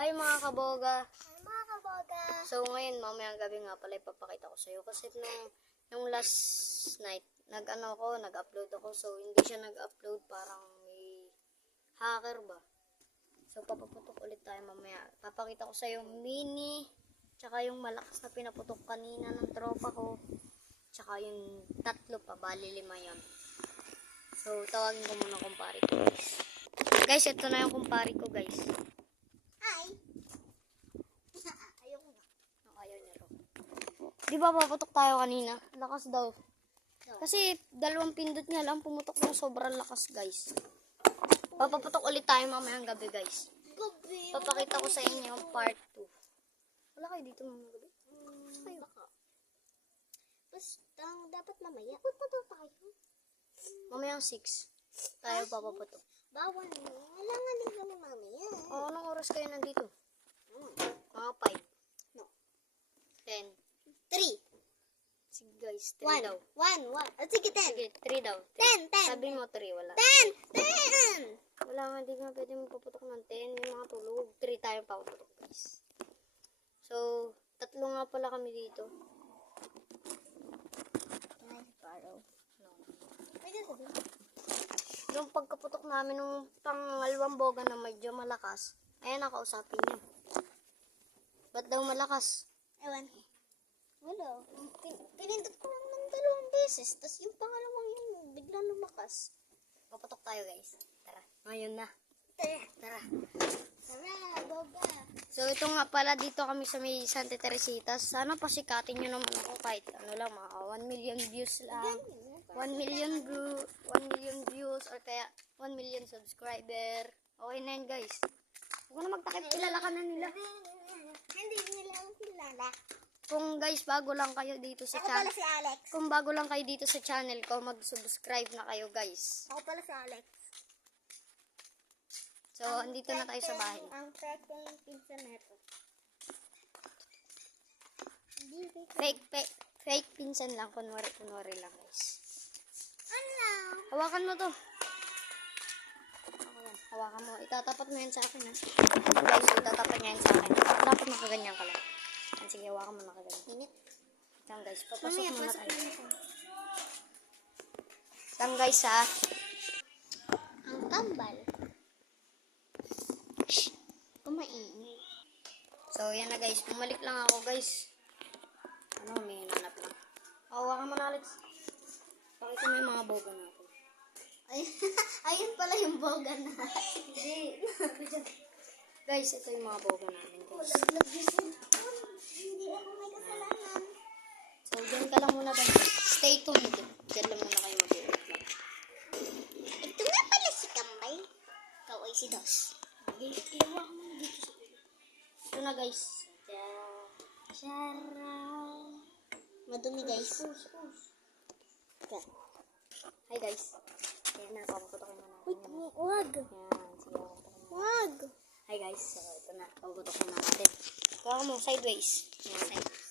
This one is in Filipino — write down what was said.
Hi mga kaboga. Hi mga kaboga. So ngayon mamayang gabi nga pala ipapakita ko sa iyo kasi nung last night nag-upload ako, so hindi siya nag-upload, parang may hacker ba. So papaputok ulit tayo mamaya. Papakita ko sa iyo mini tsaka yung malakas na pinaputok kanina ng tropa ko. Tsaka yung tatlo pa, bali 5 yan. So tawagin ko muna kumpare ko guys. Guys, ito na yung kumpare ko guys. Hi. Ayoko na. Ayaw niya raw. Di ba paputok tayo kanina? Lakas daw. Kasi 2 pindot niya lang pumutok ng sobrang lakas guys. Papaputok ulit tayo mamayang gabi guys. Gabi. Papakita ko sa inyo yung part 2. Wala kayo dito mamayang gabi? Baka. Basta dapat mamaya. Puputok tayo. Mamayang 6. Tayo papaputok. Bawal mo. Kailangan din kami mamaya. O, anong oras kayo nandito? Mga 5. No. 10. 3. Sige guys, 3 daw. 1. Sige, 10. Sige, 3 daw. 10. Sabi mo 3, wala. 10. Wala nga, di nga pwede mapaputok ng 10. May mga tulog. 3 tayo papaputok guys. So, 3 nga pala kami dito. Yung pagkaputok namin nung pangalawang boga na medyo malakas, ayan, nakausapin niya. Ba't daw malakas? Ewan. Wala. Pinindot ko lang ng 2 beses. Tapos yung pangalawang yun, biglang lumakas. Paputok tayo guys. Tara, ngayon na. Tara. Tara, boga. So ito nga pala, dito kami sa may Santa Teresita. Sana pasikatin nyo naman ako kahit ano lang, mga 1 million views lang. 1 million views or kaya 1 million subscriber. Okay na yun guys. Huwag na magtakip, kilala ka na nila. Hindi nila ang kilala. Kung guys, bago lang kayo dito sa Ako pala channel. si Alex. Kung bago lang kayo dito sa channel ko, mag-subscribe na kayo guys. Ako pala si Alex. So, andito na tayo sa bahay. Ang pekeng pizza neto. Fake pinsan lang, kunwari lang guys. Ano? Hawakan mo to. Hawakan mo. Itatapat mo yan sa akin ha. Guys, itatapat niya yan sa akin. Dapat nakaganyan ka lang. Sige, hawakan mo nakaganyan. Init. Yan guys, papasok Mamaya, muna pasok tayo. na. Yan guys ha. Ang tambal. Shhh. Kumaingay. So, yan na guys. Bumalik lang ako guys. Ano, may hinanap lang. Hawakan mo na Alex. Pakita mo yung mga boga natin. Ayun pala yung boga na. Hindi. Guys, ito yung mga boga namin guys. Hindi ako may kasalanan. So, dyan ka lang muna guys. Stay tuned. Dyan lang muna kayo mag-iwait lang. Ito nga pala si Kambay. Ikaw ay si Dos. Iiwa ko muna dito sa ulo. Ito na guys. Tara. Madumi guys. Hi guys. Ayan na, papaputokin na natin. Wag. Yan, sige, papaputokin na. Wag. Hi guys, so ito na, papaputokin na natin. Kaya mo, sideways. Yan, sideways.